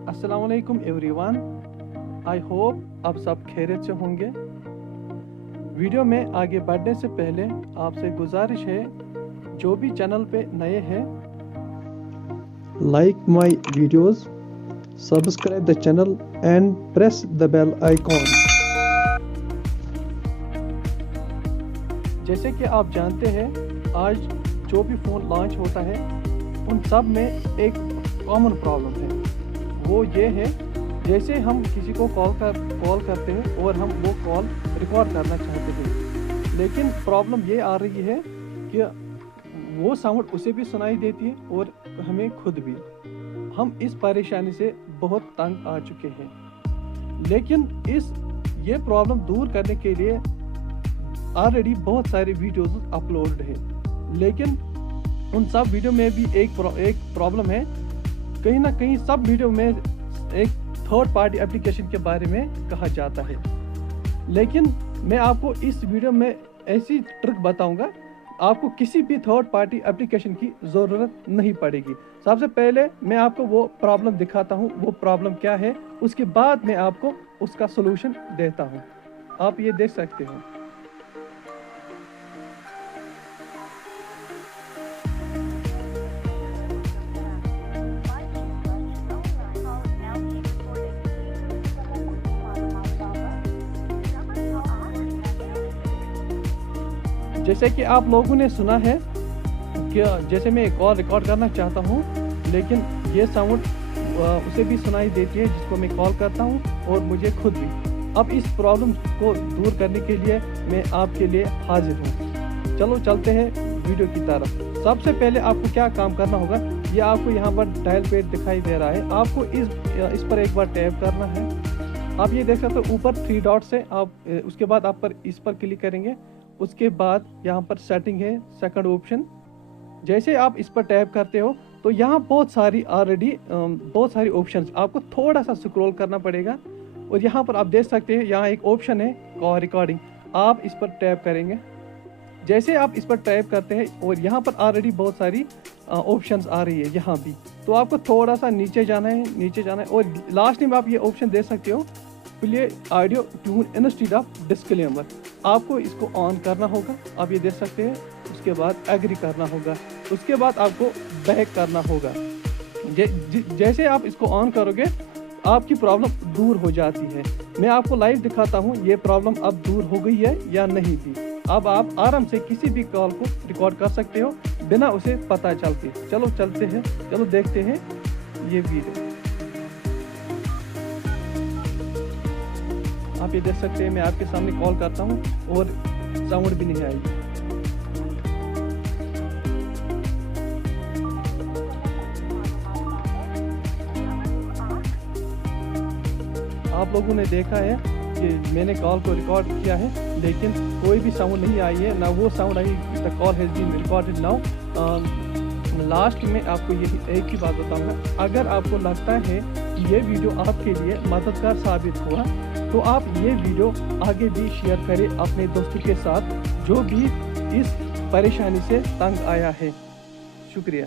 अस्सलाम वालेकुम everyone. I hope आप सब खैरियत से होंगे। वीडियो में आगे बढ़ने से पहले आपसे गुजारिश है, जो भी चैनल पे नए हैं, like my videos, subscribe the channel and press the bell icon. जैसे कि आप जानते हैं, आज जो भी फ़ोन लॉन्च होता है उन सब में एक कॉमन प्रॉब्लम है। वो ये है, जैसे हम किसी को कॉल करते हैं और हम वो कॉल रिकॉर्ड करना चाहते हैं, लेकिन प्रॉब्लम ये आ रही है कि वो साउंड उसे भी सुनाई देती है और हमें खुद भी। हम इस परेशानी से बहुत तंग आ चुके हैं, लेकिन ये प्रॉब्लम दूर करने के लिए ऑलरेडी बहुत सारे वीडियोस अपलोड हैं, लेकिन उन सब वीडियो में भी एक प्रॉब्लम है। कहीं ना कहीं सब वीडियो में एक थर्ड पार्टी एप्लीकेशन के बारे में कहा जाता है, लेकिन मैं आपको इस वीडियो में ऐसी ट्रिक बताऊंगा, आपको किसी भी थर्ड पार्टी एप्लीकेशन की ज़रूरत नहीं पड़ेगी। सबसे पहले मैं आपको वो प्रॉब्लम दिखाता हूँ, वो प्रॉब्लम क्या है, उसके बाद मैं आपको उसका सोल्यूशन देता हूँ। आप ये देख सकते हो। जैसे कि आप लोगों ने सुना है कि जैसे मैं कॉल रिकॉर्ड करना चाहता हूँ, लेकिन ये साउंड उसे भी सुनाई देती है जिसको मैं कॉल करता हूँ और मुझे खुद भी। अब इस प्रॉब्लम को दूर करने के लिए मैं आपके लिए हाजिर हूँ। चलो चलते हैं वीडियो की तरफ। सबसे पहले आपको क्या काम करना होगा, ये आपको यहाँ पर डायल पैड दिखाई दे रहा है, आपको इस पर एक बार टैप करना है। आप ये देख सकते हो ऊपर 3 डॉट्स है, आप उसके बाद आप इस पर क्लिक करेंगे। उसके बाद यहाँ पर सेटिंग है, सेकंड ऑप्शन। जैसे आप इस पर टैप करते हो तो यहाँ बहुत सारी ऑप्शंस, आपको थोड़ा सा स्क्रॉल करना पड़ेगा और यहाँ पर आप देख सकते हैं, यहाँ एक ऑप्शन है कॉल रिकॉर्डिंग। आप इस पर टैप करेंगे। जैसे आप इस पर टैप करते हैं और यहाँ पर ऑलरेडी बहुत सारी ऑप्शंस आ रही है यहाँ भी, तो आपको थोड़ा सा नीचे जाना है और लास्ट में आप ये ऑप्शन दे सकते हो, play audio tune instead of disclaimer. आपको इसको ऑन करना होगा, आप ये देख सकते हैं। उसके बाद एग्री करना होगा, उसके बाद आपको बैक करना होगा। जैसे आप इसको ऑन करोगे आपकी प्रॉब्लम दूर हो जाती है। मैं आपको लाइव दिखाता हूँ ये प्रॉब्लम अब दूर हो गई है या नहीं भी। अब आप आराम से किसी भी कॉल को रिकॉर्ड कर सकते हो बिना उसे पता चलते। चलो चलते हैं, चलो देखते हैं ये वीडियो। आप ये देख सकते हैं, मैं आपके सामने कॉल करता हूँ और साउंड भी नहीं आएगी। आप लोगों ने देखा है कि मैंने कॉल को रिकॉर्ड किया है, लेकिन कोई भी साउंड नहीं आई है, ना वो साउंड आई the call has been recorded now. Last में आपको ये एक ही बात बताऊंगा, अगर आपको लगता है कि ये वीडियो आपके लिए मददगार साबित हुआ तो आप ये वीडियो आगे भी शेयर करें अपने दोस्तों के साथ जो भी इस परेशानी से तंग आया है। शुक्रिया।